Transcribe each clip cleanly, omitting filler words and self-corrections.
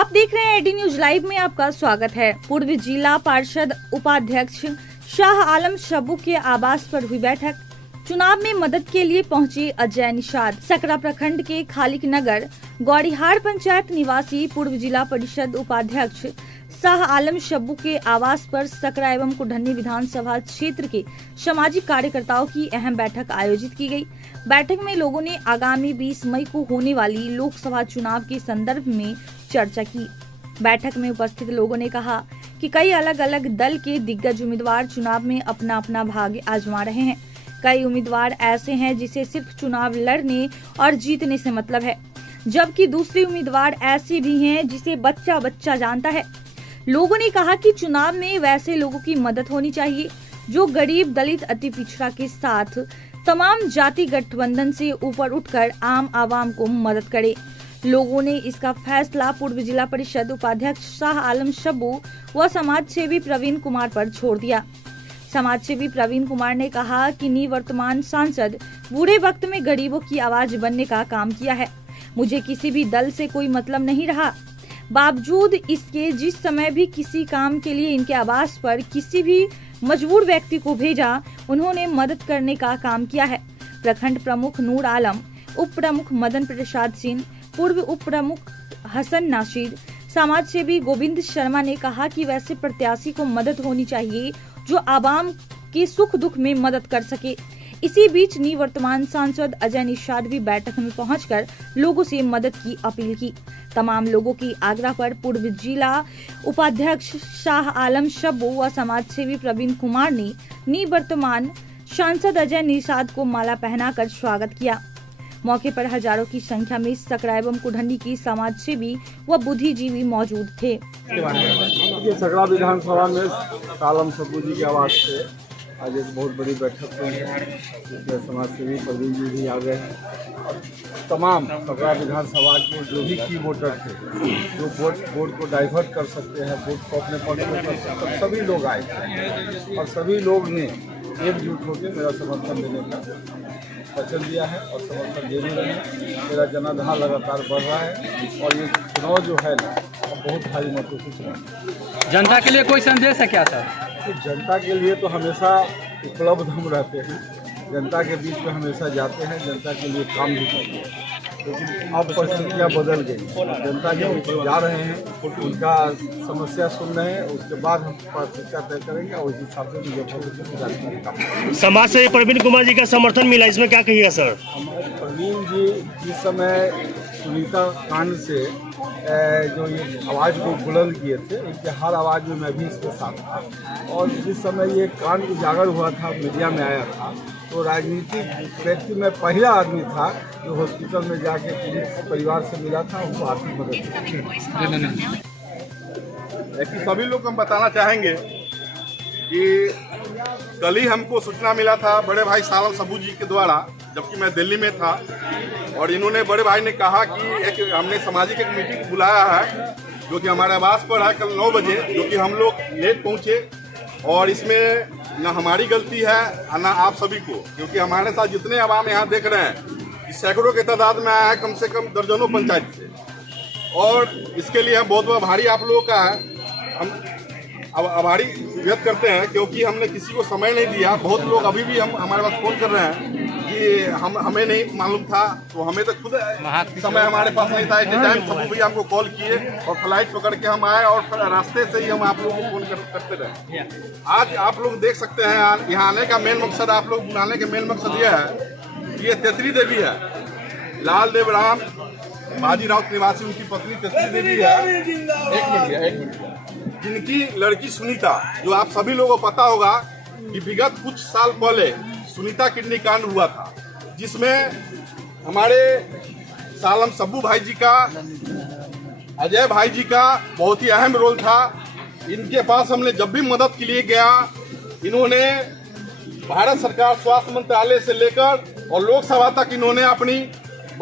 आप देख रहे हैं एडी न्यूज लाइव में आपका स्वागत है। पूर्व जिला पार्षद उपाध्यक्ष शाह आलम शब्बू के आवास पर हुई बैठक। चुनाव में मदद के लिए पहुंचे अजय निषाद। सकरा प्रखंड के खालिक नगर गौड़ीहार पंचायत निवासी पूर्व जिला परिषद उपाध्यक्ष शाह आलम शब्बू के आवास पर सकरा एवं कुढ़नी विधानसभा क्षेत्र के सामाजिक कार्यकर्ताओं की अहम बैठक आयोजित की गई। बैठक में लोगों ने आगामी 20 मई को होने वाली लोकसभा चुनाव के संदर्भ में चर्चा की। बैठक में उपस्थित लोगों ने कहा कि कई अलग अलग दल के दिग्गज उम्मीदवार चुनाव में अपना अपना भाग्य आजमा रहे हैं। कई उम्मीदवार ऐसे हैं जिसे सिर्फ चुनाव लड़ने और जीतने से मतलब है, जबकि दूसरे उम्मीदवार ऐसे भी हैं जिसे बच्चा बच्चा जानता है। लोगों ने कहा कि चुनाव में वैसे लोगों की मदद होनी चाहिए जो गरीब, दलित, अति पिछड़ा के साथ तमाम जाति गठबंधन से ऊपर उठकर आम आवाम को मदद करे। लोगों ने इसका फैसला पूर्व जिला परिषद उपाध्यक्ष शाह आलम शब्बू व समाज सेवी प्रवीण कुमार पर छोड़ दिया। समाज सेवी प्रवीण कुमार ने कहा कि निवर्तमान सांसद बुरे वक्त में गरीबों की आवाज बनने का काम किया है। मुझे किसी भी दल से कोई मतलब नहीं रहा, बावजूद इसके जिस समय भी किसी काम के लिए इनके आवास पर किसी भी मजबूर व्यक्ति को भेजा, उन्होंने मदद करने का काम किया है। प्रखंड प्रमुख नूर आलम, उप प्रमुख मदन प्रसाद सिंह, पूर्व उप प्रमुख हसन नाशिद, समाज सेवी गोविंद शर्मा ने कहा कि वैसे प्रत्याशी को मदद होनी चाहिए जो आवाम के सुख दुख में मदद कर सके। इसी बीच निवर्तमान सांसद अजय निषाद भी बैठक में पहुंचकर लोगों से मदद की अपील की। तमाम लोगों की आग्रह पर पूर्व जिला उपाध्यक्ष शाह आलम शब्बू व समाज सेवी प्रवीण कुमार ने निवर्तमान सांसद अजय निषाद को माला पहनाकर स्वागत किया। मौके पर हजारों की संख्या में सकरा एवं कुढ़नी की समाज सेवी व बुद्धिजीवी मौजूद थे। सकरा विधानसभा में आलम शब्बू जी के आवास से आज एक बहुत बड़ी बैठक हुई है, जिसमें समाज सेवी प्रवीण जी भी आ गए हैं और तमाम सकरा विधानसभा के जो भी की वोटर थे, जो वोट को डाइवर्ट कर सकते हैं, वोट को अपने पक्ष में कर सकते हैं, सभी लोग आए थे और सभी लोग ने एकजुट होकर मेरा समर्थन देने का वचन दिया है और समर्थन दे भी रहे हैं। मेरा जनाधार लगातार बढ़ रहा है और ये चुनाव जो है ना, बहुत भारी मतों से चुनाव। जनता के लिए कोई संदेश है क्या सर? तो जनता के लिए तो हमेशा उपलब्ध हम रहते हैं, जनता के बीच में हमेशा जाते हैं, जनता के लिए काम भी करते हैं। लेकिन अब परिस्थितियाँ बदल गई, जनता के बीच में जा रहे हैं, उनका समस्या सुन रहे हैं, उसके बाद हम प्राथमिकता तय करेंगे और उस हिसाब से मुजफ्फरपुर समाज से प्रवीण कुमार जी का समर्थन मिला, इसमें क्या कहिएगा सर? हमारे प्रवीण जी जिस समय सुनीता कांड से जो ये आवाज़ को बुलंद किए थे, इनके हर आवाज़ में मैं भी इसके साथ था और जिस समय ये कांड उजागर हुआ था, मीडिया में आया था, तो राजनीतिक व्यक्ति में पहला आदमी था जो हॉस्पिटल में जाके पुलिस परिवार से मिला था, उनको आर्थिक मदद की। सभी लोग हम बताना चाहेंगे कि कल ही हमको सूचना मिला था बड़े भाई सालम शब्बू जी के द्वारा, जबकि मैं दिल्ली में था, और इन्होंने बड़े भाई ने कहा कि हमने सामाजिक एक मीटिंग बुलाया है जो कि हमारे आवास पर है कल 9 बजे, जो कि हम लोग लेट पहुंचे और इसमें न हमारी गलती है न आप सभी को, क्योंकि हमारे साथ जितने आवाम यहाँ देख रहे हैं कि सैकड़ों के तादाद में आया है, कम से कम दर्जनों पंचायत से, और इसके लिए हम बहुत आभारी आप लोगों का है। हम आभारी व्यक्त करते हैं क्योंकि हमने किसी को समय नहीं दिया। बहुत लोग अभी भी हमारे पास फोन कर रहे हैं कि हमें नहीं मालूम था, तो हमें तो खुद समय हमारे पास नहीं था। एट टाइम सब भी हमको कॉल किए और फ्लाइट पकड़ के हम आए और रास्ते से ही हम आप लोगों को फोन करते रहे। आज आप लोग देख सकते हैं यहाँ आने का मेन मकसद, आप लोग बुलाने का मेन मकसद यह है, ये तेतरी देवी है, लाल देव राम बाजीराव निवासी उनकी पत्नी तेतरी देवी है। एक मिनट, जिनकी लड़की सुनीता, जो आप सभी लोगों को पता होगा कि विगत कुछ साल पहले सुनीता किडनी कांड हुआ था, जिसमें हमारे सालम शब्बू भाई जी का, अजय भाई जी का बहुत ही अहम रोल था। इनके पास हमने जब भी मदद के लिए गया, इन्होंने भारत सरकार स्वास्थ्य मंत्रालय से लेकर और लोकसभा तक इन्होंने अपनी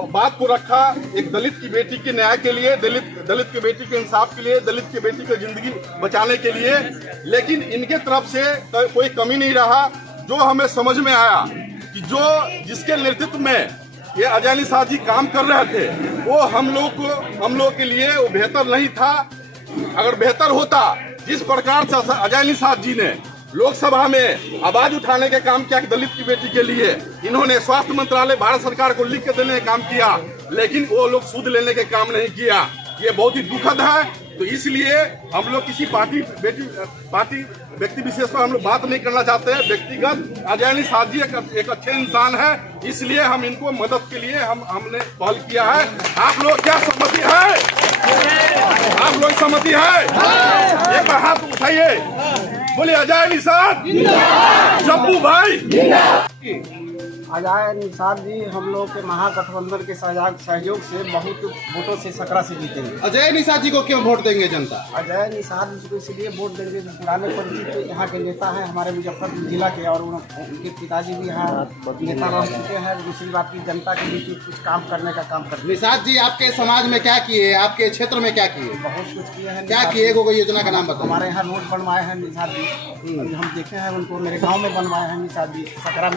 बात को रखा। एक दलित की बेटी के न्याय के लिए, दलित की बेटी के इंसाफ के लिए, दलित की बेटी की जिंदगी बचाने के लिए, लेकिन इनके तरफ से कोई कमी नहीं रहा। जो हमें समझ में आया कि जिसके नेतृत्व में ये अजय निषाद जी काम कर रहे थे वो हम लोग के लिए वो बेहतर नहीं था। अगर बेहतर होता, जिस प्रकार से अजय निषाद जी ने लोकसभा में आवाज उठाने का काम किया कि दलित की बेटी के लिए, इन्होंने स्वास्थ्य मंत्रालय भारत सरकार को लिख के देने का काम किया, लेकिन वो लोग सूद लेने का काम नहीं किया। ये बहुत ही दुखद है। तो इसलिए हम लोग किसी पार्टी व्यक्ति विशेष पर हम लोग बात नहीं करना चाहते हैं। व्यक्तिगत अजय निषाद जी एक अच्छे इंसान है, इसलिए हम इनको मदद के लिए हमने पहल किया है। आप लोग क्या सहमति है? आप लोग सहमति है? एक बार हाथ उठाइए, बोलिए अजय निषाद, शब्बू भाई। अजय निषाद जी हम लोग के महागठबंधन के सहयोग से बहुत वोटों से सकरा से जीतेंगे। अजय निषाद जी को क्यों वोट देंगे जनता? अजय निषाद जी को इसलिए वोट देंगे, पुराने परिचित यहाँ के नेता हैं हमारे मुजफ्फरपुर जिला के, और उनके पिताजी भी यहाँ नेता रह चुके हैं। दूसरी बात की जनता के बीच कुछ काम करने का काम करते हैं। निषाद जी आपके समाज में क्या किए, आपके क्षेत्र में क्या किए? बहुत कुछ किए हैं। क्या किए? कोई योजना का नाम बताओ। हमारे यहाँ रोड बनवाए हैं निषाद जी, हम देखे हैं उनको। मेरे गाँव में बनवाए हैं निषाद जी, सकरा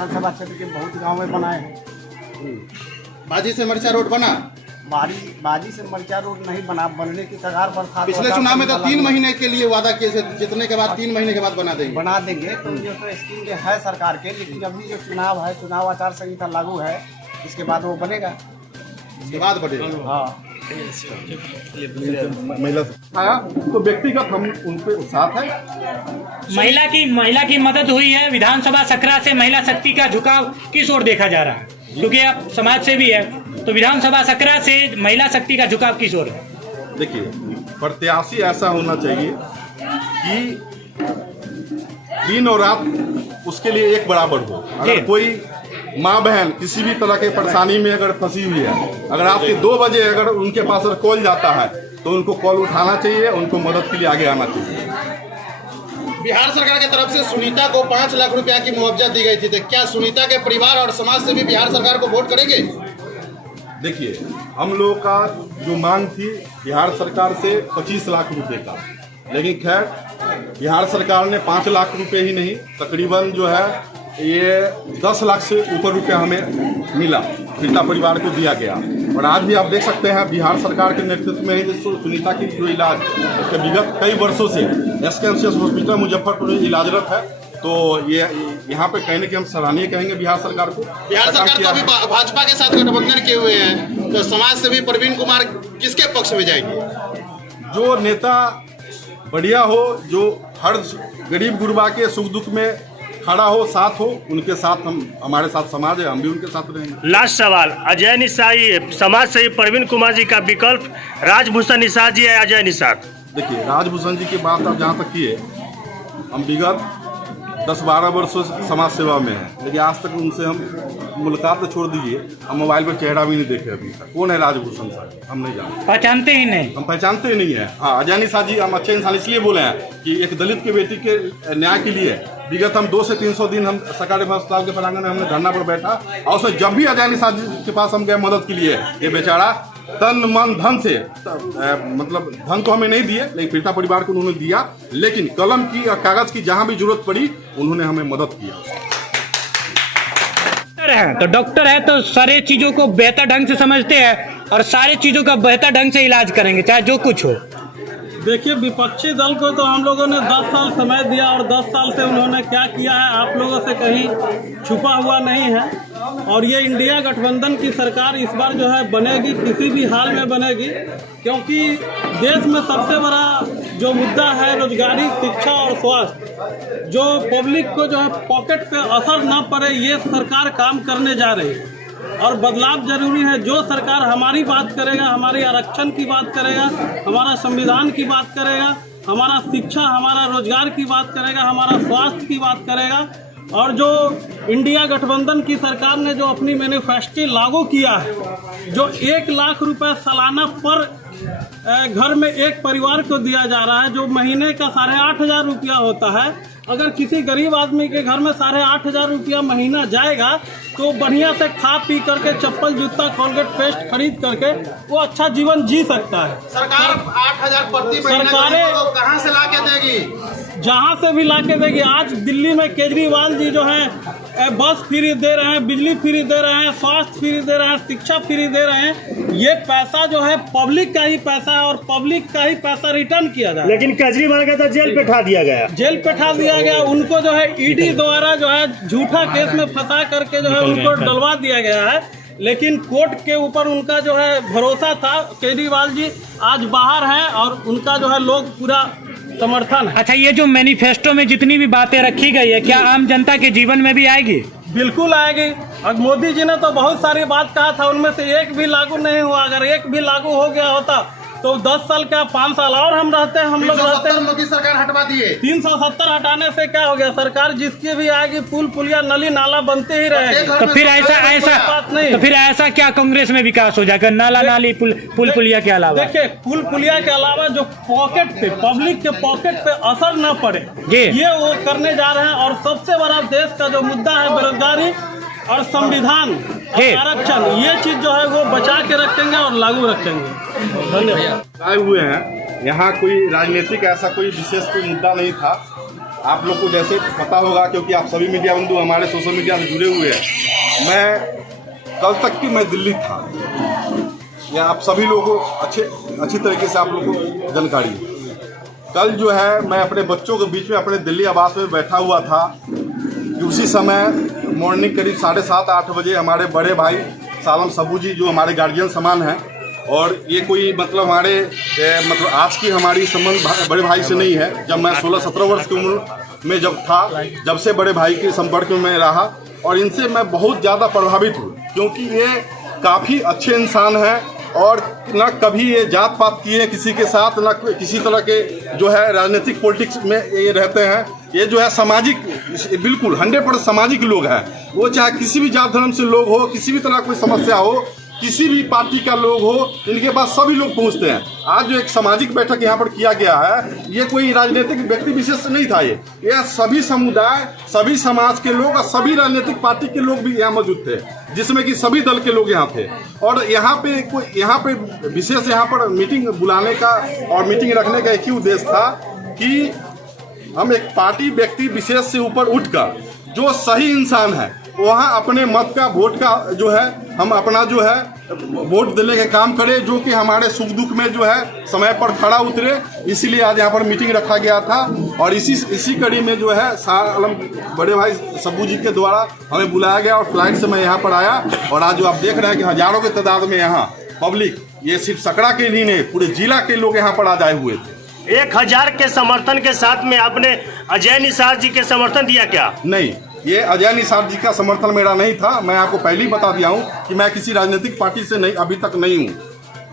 विधानसभा क्षेत्र के बहुत गांव में बनाए हैं। बाजी से मरचा रोड बना? बाजी से मरचा रोड नहीं बना, बनने की कगार पर था। पिछले चुनाव में तो 3 महीने के लिए वादा किए थे, जितने के बाद 3 महीने के बाद बना देंगे। तो ये तो स्कीम जो है सरकार के, लेकिन अभी जो चुनाव है, चुनाव आचार संहिता लागू है, इसके बाद वो बनेगा। इसके बाद बढ़ेगा। हाँ, महिला आया तो व्यक्तिगत हम उनपे साथ है। महिला की मदद हुई है। विधानसभा सकरा से महिला शक्ति का झुकाव किस ओर देखा जा रहा है? क्योंकि आप समाज से भी है, तो विधानसभा सकरा से महिला शक्ति का झुकाव किस ओर है? देखिए, प्रत्याशी ऐसा होना चाहिए कि दिन और रात उसके लिए एक बराबर हो। अगर कोई माँ बहन किसी भी तरह के परेशानी में अगर फंसी हुई है, अगर रात के 2 बजे अगर उनके पास अगर कॉल जाता है तो उनको कॉल उठाना चाहिए, उनको मदद के लिए आगे आना चाहिए। बिहार सरकार की तरफ से सुनीता को 5 लाख रुपया की मुआवजा दी गई थी, तो क्या सुनीता के परिवार और समाज से भी बिहार सरकार को वोट करेंगे? देखिए, हम लोग का जो मांग थी बिहार सरकार से 25 लाख रुपए का, लेकिन खैर बिहार सरकार ने 5 लाख रुपए ही नहीं, तकरीबन जो है ये 10 लाख से ऊपर रुपया हमें मिला, पीड़िता परिवार को दिया गया। और आज भी आप देख सकते हैं बिहार सरकार के नेतृत्व में ही जो सुनीता की जो इलाज उसके विगत कई वर्षों से SKMCS हॉस्पिटल मुजफ्फरपुर में इलाजरत है। तो ये यहाँ पे कहने की हम सराहनीय कहेंगे बिहार सरकार को। बिहार सरकार तो अभी भाजपा के साथ गठबंधन किए हुए हैं, तो समाज सेवी प्रवीण कुमार किसके पक्ष में जाएंगे? जो नेता बढ़िया हो, जो हर गरीब गुरबा के सुख दुख में खड़ा हो, साथ हो, उनके साथ हमारे साथ समाज है, हम भी उनके साथ रहेंगे। लास्ट सवाल, अजय निषाद समाज से प्रवीण कुमार जी का विकल्प राजभूषण निषाद जी है अजय निषाद? देखिए, राजभूषण जी की बात आप जहाँ तक किए, हम विगत 10-12 वर्षों से समाज सेवा में हैं, लेकिन आज तक उनसे हम मुलाकात तो छोड़ दीजिए, हम मोबाइल पर चेहरा भी नहीं देखे अभी तक। कौन है राजभूषण साहब? हम नहीं जानते, पहचानते ही नहीं। हम पहचानते ही नहीं है। हाँ, अजय निषाद जी हम अच्छे इंसान इसलिए बोले हैं कि एक दलित की बेटी के न्याय के लिए विगत हम 200 से 300 दिन हम सरकारी अस्पताल के प्रांगण में हमने धरना पर बैठा, और उसमें जब भी अजय निषाद जी के पास हम गए मदद के लिए, ये बेचारा तन मन धन से मतलब धन तो हमें नहीं दिए, लेकिन पीड़िता परिवार को उन्होंने दिया, लेकिन कलम की और कागज की जहां भी जरूरत पड़ी उन्होंने हमें मदद किया। तो डॉक्टर है तो सारे चीजों को बेहतर ढंग से समझते हैं और सारी चीजों का बेहतर ढंग से इलाज करेंगे, चाहे जो कुछ हो। देखिए, विपक्षी दल को तो हम लोगों ने 10 साल समय दिया, और 10 साल से उन्होंने क्या किया है आप लोगों से कहीं छुपा हुआ नहीं है। और ये इंडिया गठबंधन की सरकार इस बार जो है बनेगी, किसी भी हाल में बनेगी, क्योंकि देश में सबसे बड़ा जो मुद्दा है रोजगारी, शिक्षा और स्वास्थ्य, जो पब्लिक को जो है पॉकेट पे असर न पड़े, ये सरकार काम करने जा रही है। और बदलाव जरूरी है। जो सरकार हमारी बात करेगा, हमारी आरक्षण की बात करेगा, हमारा संविधान की बात करेगा, हमारा शिक्षा, हमारा रोजगार की बात करेगा, हमारा स्वास्थ्य की बात करेगा, और जो इंडिया गठबंधन की सरकार ने जो अपनी मैनिफेस्टो लागू किया है, जो 1 लाख रुपए सालाना पर घर में एक परिवार को दिया जा रहा है, जो महीने का 8,500 रुपया होता है। अगर किसी गरीब आदमी के घर में 8,500 रुपया महीना जाएगा तो बढ़िया से खा पी करके चप्पल जूता कोलगेट पेस्ट खरीद करके वो अच्छा जीवन जी सकता है। सरकार 8,000 प्रति महीने कहाँ से ला के देगी? जहाँ से भी ला के देगी। आज दिल्ली में केजरीवाल जी जो हैं बस फ्री दे रहे हैं, बिजली फ्री दे रहे हैं, स्वास्थ्य फ्री दे रहे हैं, शिक्षा फ्री दे रहे हैं। ये पैसा जो है पब्लिक का ही पैसा है और पब्लिक का ही पैसा रिटर्न किया जाए। लेकिन केजरीवाल का तो जेल पे ठा दिया गया। जेल पे ठा दिया गया। उनको जो है ईडी द्वारा जो है झूठा केस में फंसा करके जो है उनको डलवा दिया गया है। लेकिन कोर्ट के ऊपर उनका जो है भरोसा था। केजरीवाल जी आज बाहर हैं और उनका जो है लोग पूरा समर्थन है। अच्छा, ये जो मैनिफेस्टो में जितनी भी बातें रखी गई है, क्या आम जनता के जीवन में भी आएगी? बिल्कुल आएगी। और मोदी जी ने तो बहुत सारी बात कहा था, उनमें से एक भी लागू नहीं हुआ। अगर एक भी लागू हो गया होता तो 10 साल क्या 5 साल और हम लोग रहते हैं। मोदी सरकार हटवा दिए। 370 हटाने से क्या हो गया? सरकार जिसकी भी आएगी पुल पुलिया नली नाला बनते ही रहेगा। तो फिर ऐसा क्या कांग्रेस में विकास हो जाएगा? नाला नाली पुल पुलिया के अलावा देखिए, पुल पुलिया के अलावा जो पॉकेट पे पब्लिक के पॉकेट पे असर न पड़े, ये वो करने जा रहे हैं। और सबसे बड़ा देश का जो मुद्दा है बेरोजगारी और संविधान आरक्षण, ये चीज जो है वो बचा के रखेंगे और लागू रखेंगे। धन्यवाद। आए हुए हैं यहाँ, कोई राजनीतिक ऐसा कोई विशेष कोई मुद्दा नहीं था। आप लोग को जैसे पता होगा, क्योंकि आप सभी मीडिया बंधु हमारे सोशल मीडिया से जुड़े हुए हैं। मैं कल तक की मैं दिल्ली था, या आप सभी लोगों को अच्छी तरीके से आप लोगों को जानकारी है। कल जो है मैं अपने बच्चों के बीच में अपने दिल्ली आवास में बैठा हुआ था कि उसी समय मॉर्निंग करीब 7:30-8 बजे हमारे बड़े भाई सालम सबू जी, जो हमारे गार्जियन समान हैं, और ये कोई मतलब हमारे आज की हमारी संबंध बड़े भाई से नहीं है। जब मैं 16-17 वर्ष की उम्र में जब था, जब से बड़े भाई के संपर्क में मैं रहा और इनसे मैं बहुत ज़्यादा प्रभावित हूँ, क्योंकि ये काफ़ी अच्छे इंसान हैं और न कभी ये जात पात किए किसी के साथ, न किसी तरह के जो है राजनीतिक पॉलिटिक्स में ये रहते हैं। ये जो है सामाजिक, बिल्कुल 100% सामाजिक लोग हैं। वो चाहे किसी भी जात धर्म से लोग हो, किसी भी तरह कोई समस्या हो, किसी भी पार्टी का लोग हो, इनके पास सभी लोग पहुंचते हैं। आज जो एक सामाजिक बैठक यहाँ पर किया गया है, ये कोई राजनीतिक व्यक्ति विशेष नहीं था। ये सभी समुदाय, सभी समाज के लोग और सभी राजनीतिक पार्टी के लोग भी यहाँ मौजूद थे, जिसमें कि सभी दल के लोग यहाँ थे। और यहाँ पे विशेष यहाँ पर मीटिंग बुलाने का और मीटिंग रखने का एक ही उद्देश्य था कि हम एक पार्टी व्यक्ति विशेष से ऊपर उठकर जो सही इंसान है वहाँ अपने मत का, वोट का जो है, हम अपना जो है वोट देने का काम करें, जो कि हमारे सुख दुख में जो है समय पर खड़ा उतरे। इसीलिए आज यहाँ पर मीटिंग रखा गया था और इसी कड़ी में जो है सालम बड़े भाई सबू जी के द्वारा हमें बुलाया गया और फ्लाइट से मैं यहाँ पर आया। और आज जो आप देख रहे हैं कि हजारों के तादाद में यहाँ पब्लिक, ये सिर्फ सकरा के ही नहीं, पूरे जिला के लोग यहाँ पर आज आए हुए थे। 1000 के समर्थन के साथ में आपने अजय निषाद जी के समर्थन दिया क्या? नहीं, ये अजय निषाद जी का समर्थन मेरा नहीं था। मैं आपको पहले ही बता दिया हूँ कि मैं किसी राजनीतिक पार्टी से नहीं, अभी तक नहीं हूँ।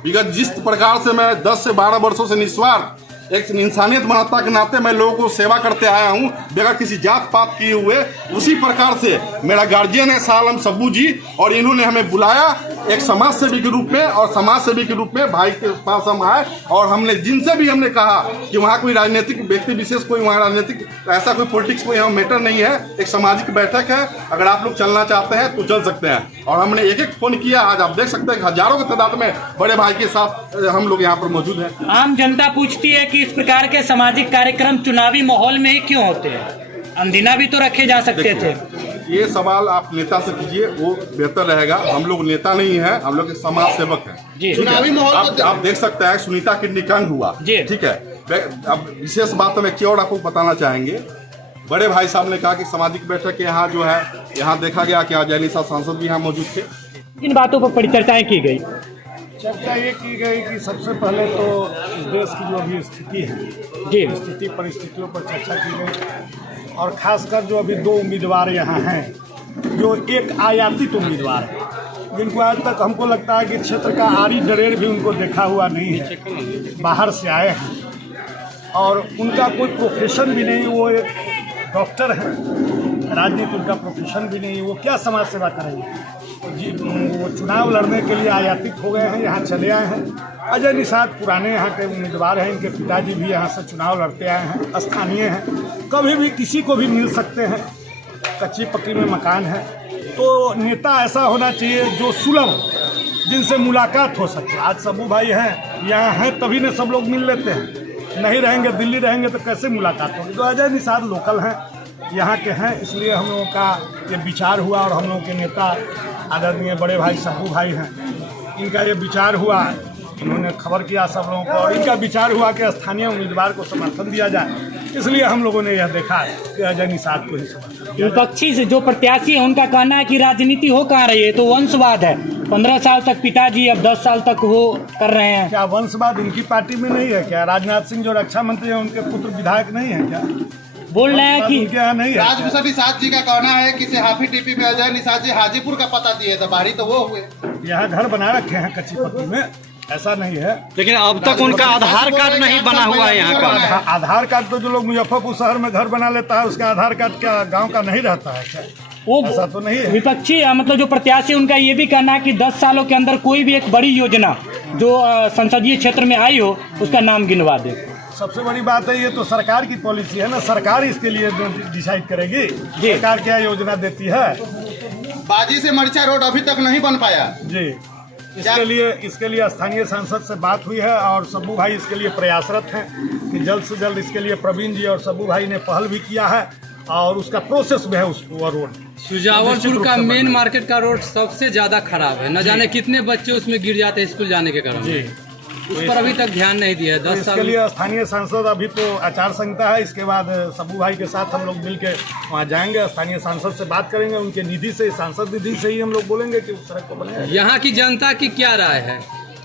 बिकॉज जिस प्रकार से मैं 10 से 12 वर्षों से निस्वार्थ एक इंसानियत मानवता के नाते मैं लोगों को सेवा करते आया हूँ, बगैर किसी जात पात किए हुए। उसी प्रकार से मेरा गार्जियन है सालम सबू जी, और इन्होंने हमें बुलाया एक समाज सेवी के रूप में, और समाज सेवी के रूप में भाई के पास हम आए और हमने जिनसे भी हमने कहा कि वहाँ कोई राजनीतिक व्यक्ति विशेष, कोई वहाँ राजनीतिक ऐसा कोई पॉलिटिक्स कोई यहाँ मैटर नहीं है, एक सामाजिक बैठक है। अगर आप लोग चलना चाहते हैं तो चल सकते हैं। और हमने एक फोन किया। आज आप देख सकते हैं हजारों की तादाद में बड़े भाई के साथ हम लोग यहाँ पर मौजूद हैं। आम जनता पूछती है कि इस प्रकार के सामाजिक कार्यक्रम चुनावी माहौल में ही क्यों होते हैं? अनदिना भी तो रखे जा सकते थे। ये सवाल आप नेता से कीजिए, वो बेहतर रहेगा। हम लोग नेता नहीं हैं, हम लोग समाज सेवक हैं। चुनावी माहौल आप देख सकते हैं सुनीता किडनीकांड हुआ, ठीक है। अब विशेष बात में क्या और आपको बताना चाहेंगे, बड़े भाई साहब ने कहा कि सामाजिक बैठक यहाँ जो है, यहाँ देखा गया कि अजय निषाद सांसद भी यहाँ मौजूद थे। इन बातों पर परिचर्चाएं की गई। चर्चा ये की गई कि सबसे पहले तो इस देश की जो अभी स्थिति है, स्थिति परिस्थितियों पर चर्चा की गई। और खासकर जो अभी 2 उम्मीदवार यहाँ हैं, जो एक आयातित उम्मीदवार है, जिनको आज तक हमको लगता है कि क्षेत्र का आरी डरेर भी उनको देखा हुआ नहीं है, बाहर से आए हैं और उनका कोई प्रोफेशन भी नहीं। वो एक डॉक्टर है, राजनीति उनका प्रोफेशन भी नहीं। वो क्या समाज सेवा करेंगे? वो चुनाव लड़ने के लिए आयातित हो गए हैं, यहाँ चले आए हैं। अजय निषाद पुराने यहाँ के उम्मीदवार हैं, इनके पिताजी भी यहाँ से चुनाव लड़ते आए हैं, स्थानीय हैं, कभी भी किसी को भी मिल सकते हैं, कच्ची पक्की में मकान है। तो नेता ऐसा होना चाहिए जो सुलभ, जिनसे मुलाकात हो सके। आज सबू भाई हैं, यहाँ हैं, तभी ने सब लोग मिल लेते हैं। नहीं रहेंगे, दिल्ली रहेंगे तो कैसे मुलाकात होगी? तो अजय निषाद लोकल हैं, यहाँ के हैं, इसलिए हम लोगों का ये विचार हुआ और हम लोगों के नेता आदरणीय बड़े भाई सब्बू भाई हैं, इनका ये विचार हुआ, इन्होंने खबर किया सब लोगों को और इनका विचार हुआ कि स्थानीय उम्मीदवार को समर्थन दिया जाए, इसलिए हम लोगों ने यह देखा कि अजय निषाद को ही समर्थन दिया। विपक्षी से जो प्रत्याशी है उनका कहना है कि राजनीति हो कहाँ रही है, तो वंशवाद है। 15 साल तक पिताजी, अब 10 साल तक वो कर रहे हैं। क्या वंशवाद उनकी पार्टी में नहीं है क्या? राजनाथ सिंह जो रक्षा मंत्री हैं उनके पुत्र विधायक नहीं है क्या? बोल रहे हैं कि क्या नहीं है? राजभूषण निषाद जी का कहना है कि सिहाफी टीपी में अजय निषाद जी हाजीपुर का पता दिए थे, बाहरी तो वो हुए। यहाँ घर बना रखे हैं कच्ची पक्की में, ऐसा नहीं है। लेकिन अब तक उनका आधार कार्ड नहीं बना हुआ है यहाँ का। आधार कार्ड तो जो लोग मुजफ्फरपुर शहर में घर बना लेता है उसका आधार कार्ड क्या गांव का नहीं रहता है क्या? वो ऐसा तो नहीं है। विपक्षी मतलब जो प्रत्याशी उनका ये भी कहना है कि 10 सालों के अंदर कोई भी एक बड़ी योजना जो संसदीय क्षेत्र में आई हो उसका नाम गिनवा दे। सबसे बड़ी बात है ये तो सरकार की पॉलिसी है ना, सरकार इसके लिए डिसाइड करेगी सरकार क्या योजना देती है। बाजी से मरचा रोड अभी तक नहीं बन पाया जी, इसके लिए स्थानीय सांसद से बात हुई है और सब्बू भाई इसके लिए प्रयासरत हैं कि जल्द से जल्द इसके लिए प्रवीण जी और सब्बू भाई ने पहल भी किया है और उसका प्रोसेस में है उसको रोड। सुजावलपुर का मेन मार्केट का रोड सबसे ज्यादा खराब है, न जाने कितने बच्चे उसमें गिर जाते हैं स्कूल जाने के कारण। जी, उस पर अभी तक ध्यान नहीं दिया है। 10 साल इसके लिए स्थानीय सांसद, अभी तो आचार संहिता है, इसके बाद सब्बू भाई के साथ हम लोग मिल के वहाँ जाएंगे, स्थानीय सांसद से बात करेंगे, उनके निधि से, सांसद निधि से ही हम लोग बोलेंगे कि उस सड़क को बनाया। यहाँ की जनता की क्या राय है?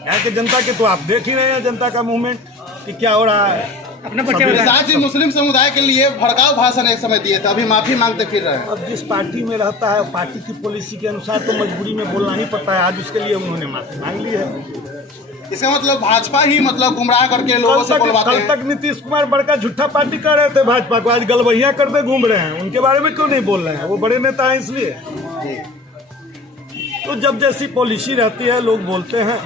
यहाँ की जनता के तो आप देख ही रहे हैं, जनता का मूवमेंट कि क्या हो रहा है। निषाद जी मुस्लिम समुदाय के लिए भड़काऊ भाषण एक समय दिए थे, अभी माफी मांगते फिर रहे हैं। अब जिस पार्टी में रहता है पार्टी की पॉलिसी के अनुसार तो मजबूरी में बोलना ही पड़ता है। आज उसके लिए उन्होंने माफी मांग ली है। इसका मतलब भाजपा ही मतलब गुमराह करके लोगों से बुलवाते कल हैं। तक नीतीश कुमार बड़का झूठा पार्टी कर रहे थे भाजपा को, आज गलबहिया करते घूम रहे हैं। उनके बारे में क्यों नहीं बोल रहे हैं? वो बड़े नेता हैं इसलिए। तो जब जैसी पॉलिसी रहती है लोग बोलते हैं।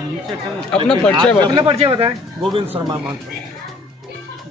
अपना परिचय बताएं। गोविंद शर्मा महंत।